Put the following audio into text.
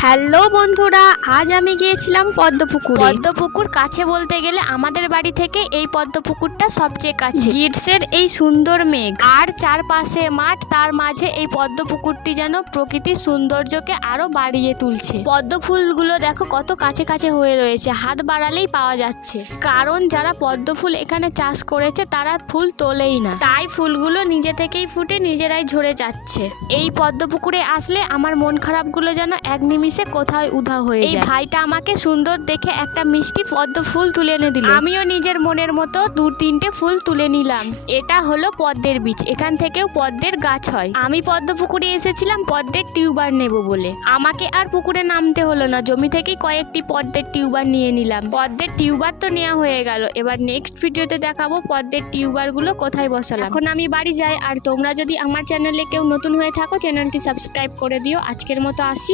Hello বন্ধুরা আজ আমি গিয়েছিলাম পদ্মপুকুর। পদ্মপুকুর কাছে বলতে গেলে আমাদের বাড়ি থেকে এই পদ্মপুকুরটা সবচেয়ে কাছে। গ্রিডসের এই সুন্দর মেঘ। আর চারপাশে মাঠ তার মাঝে এই পদ্মপুকুরটি যেন প্রকৃতির সৌন্দর্যকে আরও বাড়িয়ে তুলছে। পদ্ম ফুলগুলো দেখো কত কাছে কাছে হয়ে রয়েছে হাত বাড়ালেই পাওয়া যাচ্ছে। কারণ যারা পদ্ম ফুল এখানে চাষ করেছে তারা ফুল তোলেই না। তাই ফুলগুলো নিজে থেকেই ফুটে নিজেরাই ঝরে যাচ্ছে। এই পদ্মপুকুরে আসলে আমার মন খারাপগুলো যেন এক নিমিষে কোথায় উধাও হয়ে যায়। এই ভাইটা আমাকে সুন্দর দেখে একটা মিষ্টি পদ্ম ফুল তুলে এনে দিল। আমিও নিজের মনের মতো দু তিনটে ফুল তুলে নিলাম। এটা হলো পদ্মের বীজ। এখান থেকেও পদ্মের গাছ হয়। আমি পদ্ম পুকুরে এসেছিলাম পদ্মের টিউবার নেব বলে। আমাকে আর পুকুরে নামতে হলো না। জমি থেকেই কয়েকটি পদ্মের টিউবার নিয়ে নিলাম। পদ্মের টিউবার তো নেওয়া হয়ে গেল। এবার নেক্সট ভিডিওতে দেখাবো পদ্মের টিউবারগুলো কোথায় বসালাম। এখন আমি বাড়ি যাই। আর তোমরা যদি আমার চ্যানেলে কেউ নতুন হয়ে থাকো চ্যানেলটি সাবস্ক্রাইব করে দিও। আজকের মতো আসি।